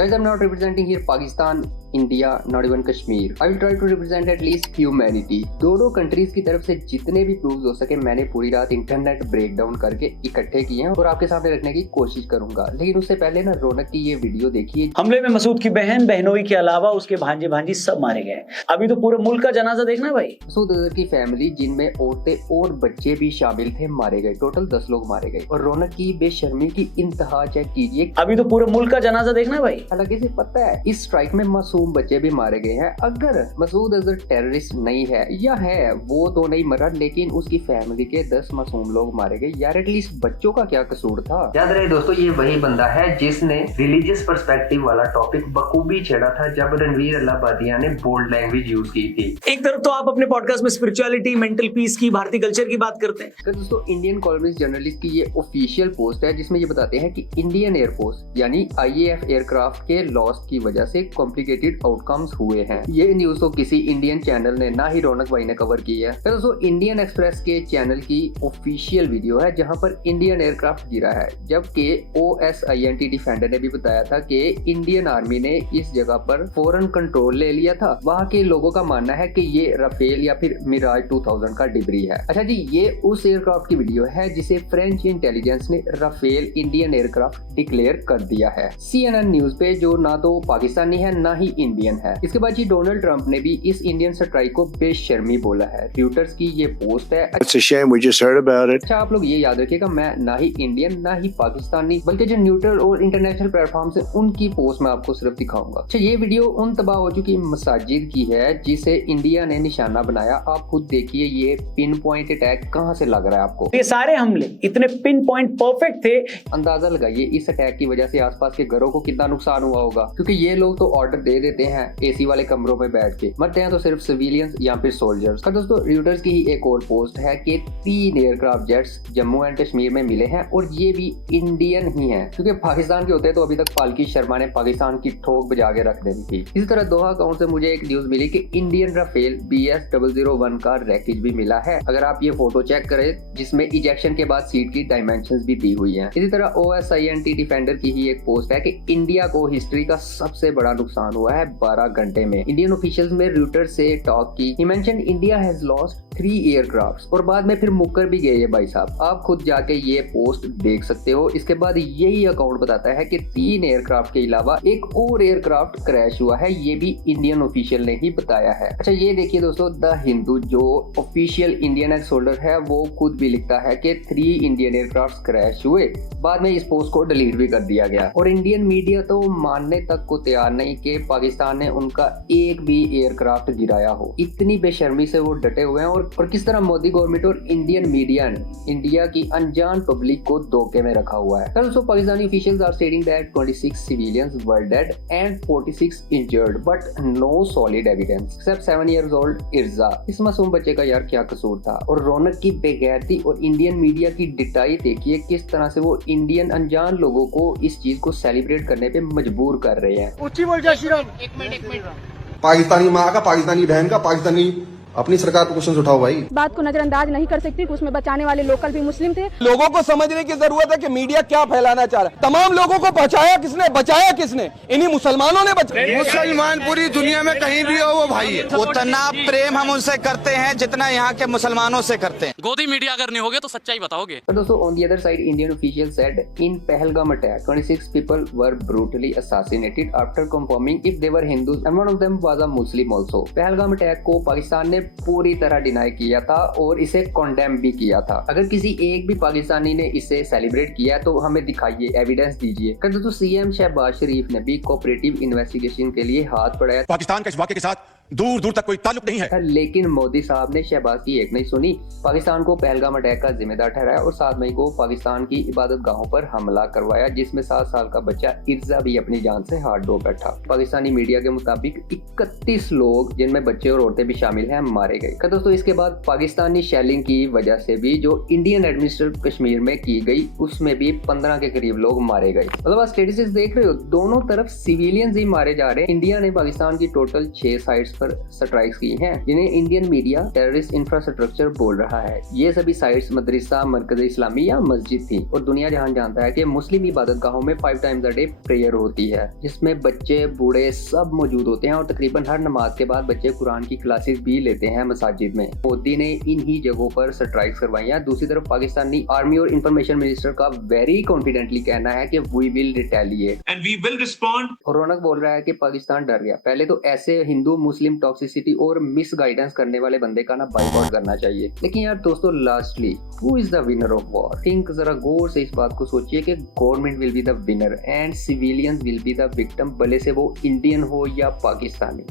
Guys, I'm not representing here Pakistan, India, not even Kashmir. I will try to represent at least humanity. दोनों countries की तरफ से जितने भी proof हो सके मैंने पूरी रात इंटरनेट ब्रेकडाउन करके इकट्ठे किए हैं और आपके सामने रखने की कोशिश करूंगा। लेकिन उससे पहले ना रौनक की ये वीडियो देखिए। हमले में मसूद की बहन बहनोई के अलावा उसके भांजे भांजी सब मारे गए। अभी तो पूरे मुल्क का जनाजा देखना है भाई। मसूद अजहर की फैमिली जिनमें औरतें और बच्चे भी शामिल थे मारे गए। टोटल 10 लोग मारे गए और रौनक की बेशर्मी की इंतहा चेक कीजिए। अभी तो पूरे मुल्क का जनाजा देखना है भाई। हालांकि इसे पता है इस स्ट्राइक में मासूम बच्चे भी मारे गए हैं। अगर मसूद अजहर टेररिस्ट नहीं है या है वो तो नहीं मरा, लेकिन उसकी फैमिली के 10 मासूम लोग मारे गए। यार एटलीस्ट बच्चों का क्या कसूर था। याद रहे दोस्तों, ये वही बंदा है जिसने रिलीजियस पर्सपेक्टिव वाला टॉपिक बखूबी छेड़ा था जब रणवीर अल्लाहबादिया ने बोल्ड लैंग्वेज यूज की थी। एक तरफ तो आप अपने पॉडकास्ट में स्पिरिचुअलिटी, मेंटल पीस की, भारतीय कल्चर की बात करते हैं। तो दोस्तों इंडियन कॉलम्स जर्नलिस्ट की ये ऑफिशियल पोस्ट है जिसमें ये बताते हैं कि इंडियन एयरफोर्स यानी IAF एयरक्राफ्ट के लॉस की वजह से कॉम्प्लिकेटेड आउटकम्स हुए हैं। ये न्यूज तो किसी इंडियन चैनल ने ना ही रौनक भाई ने कवर की है। तो दोस्तों इंडियन एक्सप्रेस के चैनल की ऑफिशियल वीडियो है जहां पर इंडियन एयरक्राफ्ट गिरा है, जबकि OSINT डिफेंडर ने भी बताया था कि इंडियन आर्मी ने इस जगह पर फौरन कंट्रोल ले लिया था। वहां के लोगों का मानना है कि ये राफेल या फिर मिराज 2000 का डिब्री है। अच्छा जी, ये उस एयरक्राफ्ट की वीडियो है जिसे फ्रेंच इंटेलिजेंस ने राफेल इंडियन एयरक्राफ्ट डिक्लेयर कर दिया है CNN न्यूज पे, जो ना तो पाकिस्तानी है ना ही इंडियन है। इसके बाद जी डोनाल्ड ट्रंप ने भी इस इंडियन स्ट्राइक को बेशर्मी बोला है। रॉयटर्स की ये पोस्ट है। It's a shame, we just heard about it. अच्छा, आप लोग ये याद रखिएगा, मैं ना ही इंडियन ना ही पाकिस्तानी बल्कि जो न्यूट्रल और इंटरनेशनल प्लेटफॉर्म से उनकी पोस्ट मैं आपको सिर्फ दिखाऊंगा। अच्छा, ये वीडियो उन तबाह हो चुकी मसाजिद की है जिसे इंडिया ने निशाना बनाया। आप खुद देखिए ये पिन पॉइंट अटैक कहाँ से लग रहा है आपको। ये सारे हमले इतने पिन पॉइंट परफेक्ट थे। अंदाजा लगाइए इस अटैक की वजह से आसपास के घरों को कितना नुकसान हुआ होगा, क्योंकि ये लोग तो ऑर्डर दे देते हैं AC वाले कमरों में बैठ के, मरते हैं तो सिर्फ सिविलियंस या फिर सोल्जर्स। दोस्तों रॉयटर्स की ही एक और पोस्ट है कि 3 aircraft jets Jammu and Kashmir में मिले हैं और ये भी इंडियन ही हैं, क्योंकि पाकिस्तान के होते तो अभी तक पालकी शर्मा ने पाकिस्तान की ठोक बजा के रख देनी थी। इसी तरह दोहा अकाउंट से मुझे एक न्यूज मिली कि इंडियन राफेल BS001 का रैकेज भी मिला है। अगर आप ये फोटो चेक करें जिसमें इजेक्शन के बाद सीट की डायमेंशंस भी दी हुई हैं। इसी तरह OSINT डिफेंडर की ही एक पोस्ट है कि इंडिया को हिस्ट्री का सबसे बड़ा नुकसान हुआ है 12 घंटे में। इंडियन ऑफिशियल्स में रॉयटर्स से टॉक की। He mentioned India has lost 3 aircrafts और बाद में फिर मुक्कर भी गए ये भाई साहब। आप खुद जाके ये पोस्ट देख सकते हो। इसके बाद यही अकाउंट बताता है कि 3 एयरक्राफ्ट के अलावा एक और एयरक्राफ्ट क्रैश हुआ है, ये भी इंडियन ऑफिशियल ने ही बताया है। अच्छा, ये देखिए दोस्तों, द हिंदू जो ऑफिशियल इंडियन एक्स होल्डर है वो खुद भी लिखता है कि 3 इंडियन एयरक्राफ्ट क्रैश हुए। बाद में इस पोस्ट को डिलीट भी कर दिया गया और इंडियन मीडिया तो मानने तक को तैयार नहीं कि पाकिस्तान ने उनका एक भी एयरक्राफ्ट गिराया हो। इतनी बेशर्मी से वो डटे हुए हैं और किस तरह मोदी गवर्नमेंट और इंडियन मीडिया ने इंडिया की अनजान पब्लिक को धोखे में रखा हुआ है। Also, Pakistani officials are stating that 26 civilians were dead and 46 injured, but no solid evidence except 7 years old Irza। इस मासूम बच्चे का यार क्या कसूर था। और रौनक की बेगैरती और इंडियन मीडिया की डिटाई देखिए किस तरह से वो इंडियन अनजान लोगों को इस चीज को सेलिब्रेट करने पे मजबूर कर रहे हैं। ऊंची बोल जा श्रीराम। एक मिनट। पाकिस्तानी माँ का, पाकिस्तानी बहन का, पाकिस्तानी अपनी सरकार पर क्वेश्चन उठाओ भाई। बात को नजरअंदाज नहीं कर सकती। उसमें बचाने वाले लोकल भी मुस्लिम थे। लोगों को समझने की जरूरत है कि मीडिया क्या फैलाना चाह रहा है। तमाम लोगों को बचाया किसने, बचाया किसने? इन्हीं मुसलमानों ने बचाया। मुसलमान पूरी दुनिया में कहीं भी हो वो भाई है। उतना प्रेम हम उनसे करते हैं जितना यहाँ के मुसलमानों से करते हैं। गोदी मीडिया अगर नहीं होगे तो सच्चाई बताओगे। तो दोस्तों on the other side Indian official said in Pahalgam attack 26 people were brutally assassinated after confirming if they were Hindus and one of them was a Muslim also। Pahalgam attack को पाकिस्तान ने पूरी तरह डिनाई किया था और इसे कॉन्डेम भी किया था। अगर किसी एक भी पाकिस्तानी ने इसे सेलिब्रेट किया तो हमें दिखाइए, एविडेंस दीजिए। दोस्तों CM शहबाज शरीफ ने भी कोऑपरेटिव इन्वेस्टिगेशन के लिए हाथ बढ़ाया। पाकिस्तान के इस वाक़े के साथ दूर दूर तक कोई ताल्लुक नहीं है, लेकिन मोदी साहब ने शहबाज की एक नहीं सुनी, पाकिस्तान को पहलगाम अटैक का जिम्मेदार ठहराया और 7 मई को पाकिस्तान की इबादत गाहों पर हमला करवाया जिसमें 7 साल का बच्चा इर्जा भी अपनी जान से हाथ धो बैठा। पाकिस्तानी मीडिया के मुताबिक 31 लोग जिनमें बच्चे और औरतें भी शामिल हैं मारे गए। दोस्तों इसके बाद पाकिस्तानी शेलिंग की वजह से भी जो इंडियन एडमिनिस्ट्रेटिव कश्मीर में की गई उसमें भी 15 के करीब लोग मारे गए। मतलब आप स्टेटिस्टिक्स देख रहे हो, दोनों तरफ सिविलियंस ही मारे जा रहे हैं। इंडिया ने पाकिस्तान की टोटल 6 साइट्स पर स्ट्राइक्स की हैं, जिन्हें इंडियन मीडिया टेररिस्ट इंफ्रास्ट्रक्चर बोल रहा है। ये सभी साइट्स मदरसा, मरकज इस्लामी या मस्जिद थी और दुनिया जहां जानता है कि मुस्लिम इबादतगाहों में 5 टाइम्स अ डे प्रेयर होती है, जिसमें बच्चे बूढ़े सब मौजूद होते हैं और तकरीबन हर नमाज के बाद बच्चे कुरान की क्लासेस भी लेते हैं मसाजिद में। मोदी ने इन ही जगहों पर स्ट्राइक्स करवाई हैं। दूसरी तरफ पाकिस्तानी आर्मी और इंफॉर्मेशन मिनिस्टर का वेरी कॉन्फिडेंटली कहना है कि we will retaliate and we will respond. और रौनक बोल रहा है कि पाकिस्तान डर गया। पहले तो ऐसे हिंदू मुस्लिम टॉक्सिसिटी और मिस गाइडेंस करने वाले बंदे का ना बाइकआउट करना चाहिए। लेकिन यार दोस्तों, lastly who is the winner of war? Think जरा गौर से इस बात को सोचिए कि government will be the winner and civilians will be the victim, भले से वो इंडियन हो या पाकिस्तानी।